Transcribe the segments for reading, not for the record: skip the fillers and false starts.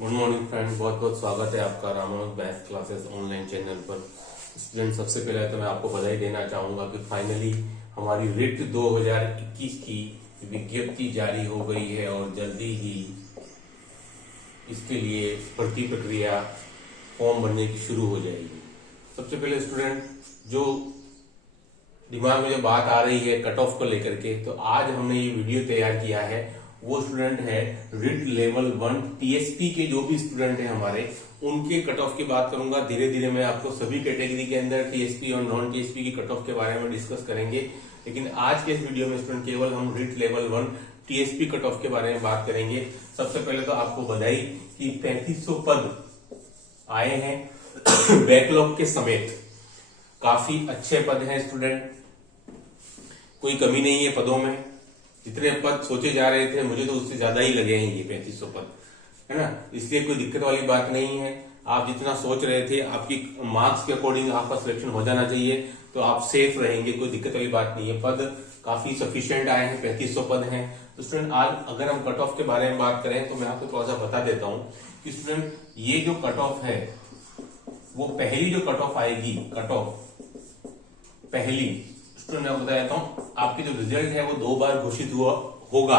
Good morning friend, बहुत बहुत स्वागत है आपका Ramanuj math classes online channel पर। स्टूडेंट, सबसे पहले तो मैं आपको बधाई देना चाहूंगा कि फाइनली हमारी रिट 2021 की विज्ञप्ति जारी हो गई है और जल्दी ही इसके लिए भर्ती प्रक्रिया फॉर्म भरने की शुरू हो जाएगी। सबसे पहले स्टूडेंट, जो दिमाग में जो बात आ रही है कट ऑफ को लेकर के, तो आज हमने ये वीडियो तैयार किया है। वो स्टूडेंट है रिट लेवल 1 टीएसपी के जो भी स्टूडेंट हैं हमारे, उनके कट ऑफ की बात करूंगा। धीरे धीरे मैं आपको सभी कैटेगरी के अंदर टीएसपी और नॉन टीएसपी की कट ऑफ के बारे में डिस्कस करेंगे, लेकिन आज के इस वीडियो में स्टूडेंट केवल हम writ level 1 TSP cut off के बारे में बात करेंगे। सबसे पहले तो आपको बधाई कि 3500 पद आए हैं बैकलॉग के समेत। काफी अच्छे पद हैं स्टूडेंट, कोई कमी नहीं है पदों में। जितने पद सोचे जा रहे थे मुझे तो उससे ज्यादा ही लगे हैं ये 3500 पद, है ना। इसलिए कोई दिक्कत वाली बात नहीं है। आप जितना सोच रहे थे आपकी मार्क्स के अकॉर्डिंग आपका सिलेक्शन हो जाना चाहिए, तो आप सेफ रहेंगे, कोई दिक्कत वाली बात नहीं है। पद काफी सफिशिएंट आए हैं, 3500 पद हैं। तो स्टूडेंट, आज अगर हम कट ऑफ के बारे में बात करें तो मैं आपको थोड़ा सा बता देता हूं कि स्टूडेंट ये जो कट ऑफ है, वो पहली जो कट ऑफ आएगी, कट ऑफ पहली स्टूडेंट मैं बता देता हूं, आपके जो रिजल्ट है वो 2 बार घोषित हुआ होगा।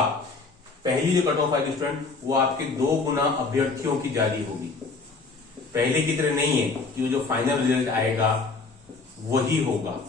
पहली जो कट ऑफ आएगी स्टूडेंट, वो आपके 2 गुना अभ्यर्थियों की जारी होगी। पहले की तरह नहीं है कि जो फाइनल रिजल्ट आएगा वही होगा।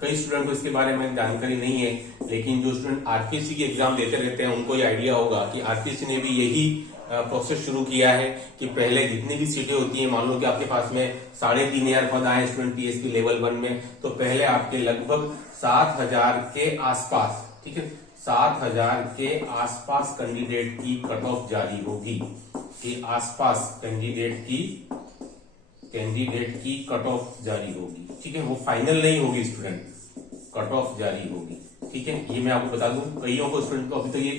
कई स्टूडेंट को इसके बारे में जानकारी नहीं है, लेकिन जो स्टूडेंट आरपीएससी की एग्जाम देते रहते हैं उनको ये आइडिया होगा कि आरपीएससी ने भी यही प्रोसेस शुरू किया है कि पहले जितनी भी सीटें होती हैं, मान लो कि आपके पास में 3500 पद आए स्टूडेंट टीएसपी लेवल 1 में, तो पहले आपके लगभग 7000 के आसपास, ठीक है, 7000 के आसपास कैंडिडेट की कट ऑफ जारी होगी। के आसपास कैंडिडेट की कट ऑफ जारी होगी, ठीक है। वो फाइनल नहीं होगी स्टूडेंट, कट ऑफ जारी होगी, ठीक है। ये मैं आपको बता दूं, कईयों को स्टूडेंट को अभी तक ये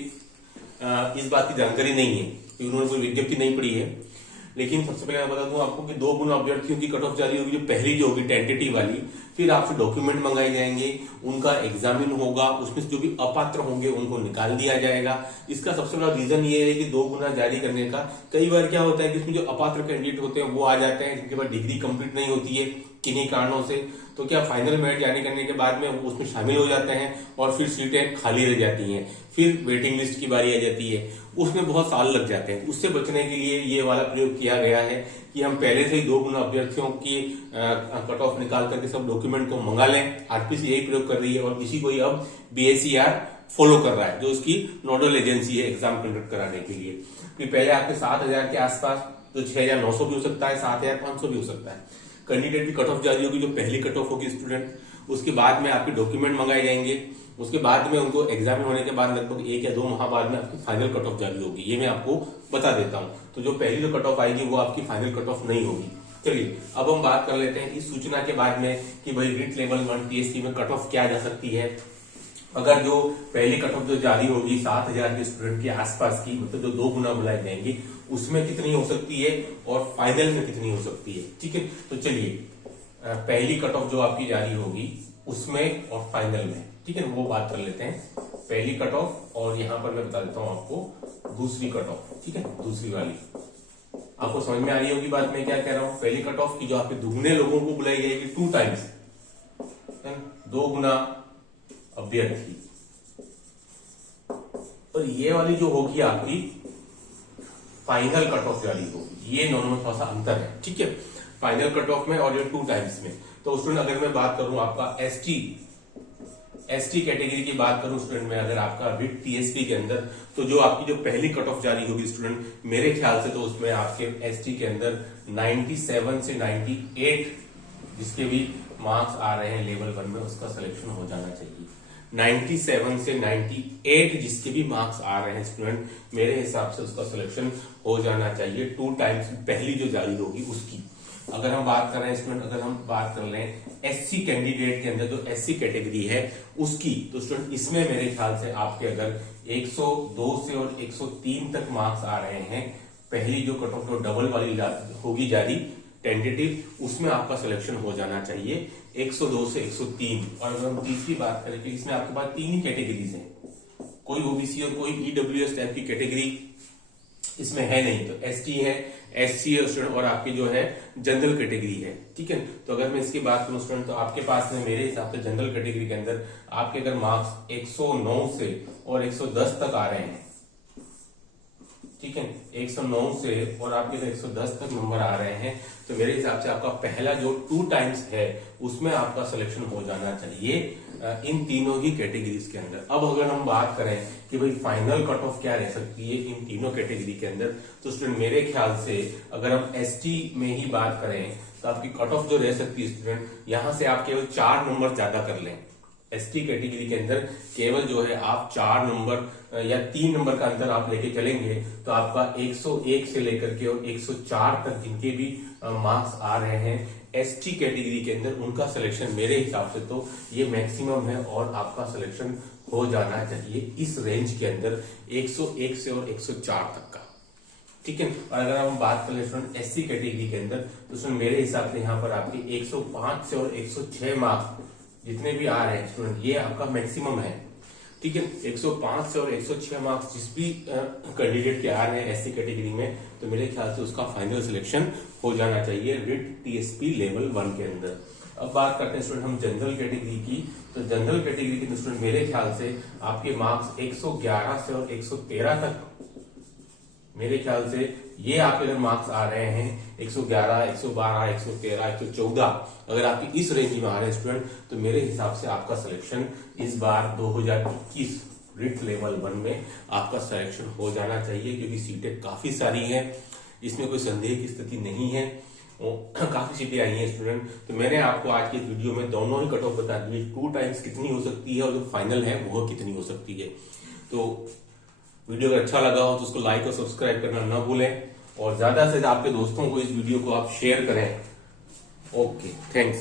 इस बात की जानकारी नहीं है कि उन्होंने कोई विज्ञप्ति नहीं पढ़ी है। लेकिन सबसे पहले मैं बता दूं आपको कि 2 गुना अभ्यर्थियों की कट ऑफ जारी होगी, जो पहली जो होगी टेंटेटिव वाली। फिर आपसे डॉक्यूमेंट मंगाए जाएंगे, उनका एग्जामिन होगा, उसमें से जो भी अपात्र होंगे उनको निकाल दिया जाएगा। इसका सबसे बड़ा रीजन ये है कि 2 गुना जारी करने का। कई बार क्या होता है कि इसमें जो अपात्र कैंडिडेट होते हैं वो आ जाते हैं जिनके पास डिग्री कंप्लीट नहीं होती है किन्हीं कारणों से, तो क्या फाइनल मेरिट जारी करने के बाद में उसमें शामिल हो जाते हैं और फिर सीटें खाली रह जाती हैं। फिर वेटिंग लिस्ट की बारी आ जाती है, उसमें बहुत साल लग जाते हैं। उससे बचने के लिए ये वाला प्रयोग किया गया है कि हम पहले से ही 2 गुना अभ्यर्थियों की कट ऑफ निकाल करके सब डॉक्यूमेंट को मंगा लें। आरपीएससी यही प्रयोग कर रही है और इसी को ही अब बीएसईआर फॉलो कर रहा है, जो उसकी नोडल एजेंसी है एग्जाम कंडक्ट कराने के लिए। फिर पहले आपके 7000 के आसपास, तो 6900 भी हो सकता है, 7500 भी हो सकता है, कैंडिडेट की कट ऑफ जारी होगी, जो पहली कट ऑफ होगी स्टूडेंट। उसके बाद में आपके डॉक्यूमेंट मंगाए जाएंगे, उसके बाद में उनको एग्जामिन होने के बाद लगभग 1 या 2 माह बाद में आपकी फाइनल कट ऑफ जारी होगी। ये मैं आपको बता देता हूं। तो जो पहली जो कट ऑफ आएगी वो आपकी फाइनल कट ऑफ नहीं होगी। चलिए अब हम बात कर लेते हैं इस सूचना के बाद में कि भाई रिट लेवल 1 टीएसपी में कट ऑफ क्या जा सकती है। अगर जो पहली कट ऑफ जो जारी होगी 7000 के स्टूडेंट के आसपास की, मतलब जो 2 गुना बुलाए जाएंगे, उसमें कितनी हो सकती है और फाइनल में कितनी हो सकती है, ठीक है। तो चलिए पहली कट ऑफ जो आपकी जारी होगी उसमें और फाइनल में, ठीक है, वो बात कर लेते हैं। पहली कट ऑफ और यहां पर मैं बता देता हूं आपको दूसरी कट ऑफ, ठीक है, दूसरी वाली। आपको समझ में आ रही होगी बात मैं क्या कह रहा हूं। पहली कट ऑफ की जो आपके दुगने लोगों को बुलाई जाएगी 2 टाइम्स, 2 गुना अभ्यर्थी, और ये वाली जो होगी आपकी फाइनल कट ऑफ जारी होगी। ये दोनों में थोड़ा सा अंतर है, ठीक है, फाइनल कट ऑफ में और ये 2 टाइम्स में। तो स्टूडेंट अगर मैं बात करूं आपका एसटी कैटेगरी की बात करूं स्टूडेंट में, अगर आपका रिट टीएसपी के अंदर, तो जो आपकी जो पहली कट ऑफ जारी होगी स्टूडेंट, मेरे ख्याल से तो उसमें आपके एसटी के अंदर 97 से 98 जिसके भी मार्क्स आ रहे हैं लेवल 1 में, उसका सिलेक्शन हो जाना चाहिए। 97 से 98 जिसके भी मार्क्स आ रहे हैं स्टूडेंट, मेरे हिसाब से उसका सिलेक्शन हो जाना चाहिए। 2 टाइम्स पहली जो जारी होगी उसकी। अगर हम बात कर रहे हैं स्टूडेंट, अगर हम बात कर लें एससी कैंडिडेट के अंदर जो एससी कैटेगरी है उसकी, तो स्टूडेंट इसमें मेरे ख्याल से आपके अगर 102 से और 103 तक मार्क्स आ रहे हैं, पहली जो कट ऑफ जो डबल वाली होगी जारी टेंटेटिव, उसमें आपका सिलेक्शन हो जाना चाहिए 102 से 103। और अगर हम तीसरी बात करें कि इसमें आपके पास 3 ही कैटेगरीज हैं, कोई ओबीसी और कोई ईडब्ल्यूएस टाइप की कैटेगरी इसमें है नहीं, तो एसटी है, एससी है स्टूडेंट, और आपकी जो है जनरल कैटेगरी है। ठीक है, तो अगर मैं इसकी बात करूं स्टूडेंट, तो आपके पास में मेरे हिसाब से जनरल कैटेगरी के अंदर आपके अगर मार्क्स 109 से और 110 तक आ रहे हैं, ठीक है, 109 से और आपके 110 तक नंबर आ रहे हैं, तो मेरे हिसाब से आपका पहला जो 2 टाइम्स है उसमें आपका सिलेक्शन हो जाना चाहिए इन तीनों ही कैटेगरीज के अंदर। अब अगर हम बात करें कि भाई फाइनल कट ऑफ क्या रह सकती है इन तीनों कैटेगरी के अंदर, तो स्टूडेंट मेरे ख्याल से अगर हम एसटी में ही बात करें तो आपकी कट ऑफ जो रह सकती है स्टूडेंट, यहां से आप केवल 4 नंबर ज्यादा कर लें। एसटी कैटेगरी के अंदर केवल जो है आप 4 नंबर या 3 नंबर का अंतर आप लेके चलेंगे, तो आपका 101 से लेकर के और 104 तक जिनके भी मार्क्स आ रहे हैं एसटी कैटेगरी के अंदर, उनका सिलेक्शन मेरे हिसाब से तो ये मैक्सिमम है और आपका सिलेक्शन हो जाना चाहिए इस रेंज के अंदर 101 से और 104 तक का। ठीक है, और अगर हम बात करें स्टूडेंट एससी कैटेगरी के अंदर, तो स्टूडेंट मेरे हिसाब से यहाँ पर आपके 105 से और 106 मार्क्स जितने भी आ रहे हैं स्टूडेंट, ये आपका मैक्सिमम है। ठीक है, 105 से और 106 मार्क्स जिस भी कैंडिडेट के आ रहे हैं एससी कैटेगरी में, तो मेरे ख्याल से उसका फाइनल सिलेक्शन हो जाना चाहिए रिट टीएसपी लेवल 1 के अंदर। अब बात करते हैं स्टूडेंट हम जनरल कैटेगरी की, तो जनरल कैटेगरी के स्टूडेंट मेरे ख्याल से आपके मार्क्स 111 से और 113 तक, मेरे ख्याल से ये आपके अगर मार्क्स आ रहे हैं 111, 112, 113, 114, अगर आपकी इस रेंज में आ रहे हैं स्टूडेंट, तो मेरे हिसाब से आपका सिलेक्शन इस बार 2021 रिट लेवल 1 में आपका सिलेक्शन हो जाना चाहिए, क्योंकि सीटें काफी सारी हैं, इसमें कोई संदेह की स्थिति नहीं है, काफी सीटें आई हैं स्टूडेंट। तो मैंने आपको आज के वीडियो में दोनों ही कट ऑफ बता दी, 2 टाइम्स कितनी हो सकती है और जो फाइनल है वो कितनी हो सकती है। तो वीडियो अगर अच्छा लगा हो तो उसको लाइक और सब्सक्राइब करना ना भूलें, और ज्यादा से ज्यादा आपके दोस्तों को इस वीडियो को आप शेयर करें। Okay, thanks.